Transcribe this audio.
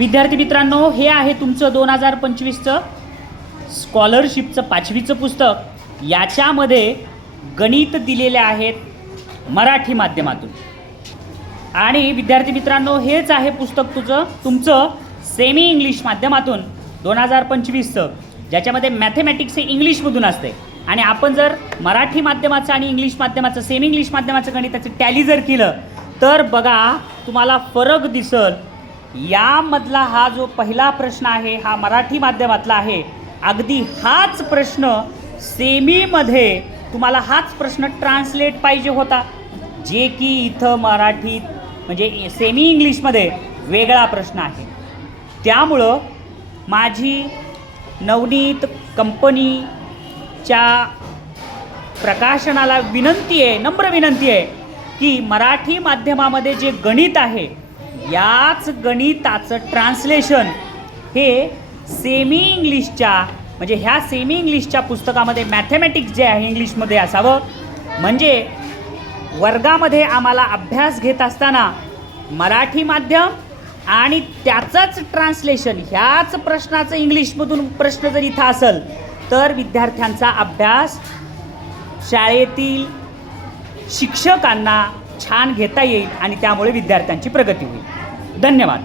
विद्यार्थी मित्रांनो हे आहे तुमचं दोन हजार पंचवीसचं स्कॉलरशिपचं पाचवीचं पुस्तक. याच्यामध्ये गणित दिलेले आहेत मराठी माध्यमातून. आणि विद्यार्थी मित्रांनो हेच आहे पुस्तक तुझं तुमचं सेमी इंग्लिश माध्यमातून दोन हजार पंचवीसचं ज्याच्यामध्ये मॅथेमॅटिक्स हे इंग्लिशमधून असते. आणि आपण जर मराठी माध्यमाचं आणि इंग्लिश माध्यमाचं सेमी इंग्लिश माध्यमाचं गणिताचं टॅली जर केलं तर बघा तुम्हाला फरक दिसल. यामधला हा जो पहिला प्रश्न आहे हा मराठी माध्यमातला आहे अगदी हाच प्रश्न सेमीमध्ये तुम्हाला हाच प्रश्न ट्रान्सलेट पाहिजे होता. जे की इथं मराठीत म्हणजे सेमी इंग्लिशमध्ये वेगळा प्रश्न आहे. त्यामुळं माझी नवनीत कंपनीच्या प्रकाशनाला विनंती आहे नम्र विनंती आहे की मराठी माध्यमामध्ये जे गणित आहे याच गणिताचं ट्रान्सलेशन हे सेमी इंग्लिशच्या म्हणजे ह्या सेमी इंग्लिशच्या पुस्तकामध्ये मॅथमॅटिक्स जे आहे इंग्लिशमध्ये असावं. म्हणजे वर्गामध्ये आम्हाला अभ्यास घेत असताना मराठी माध्यम आणि त्याचंच ट्रान्सलेशन ह्याच प्रश्नाचं इंग्लिशमधून प्रश्न जर इथं असेल तर विद्यार्थ्यांचा अभ्यास शाळेतील शिक्षकांना छान घेता येईल आणि त्यामुळे विद्यार्थ्यांची प्रगती होईल. धन्यवाद.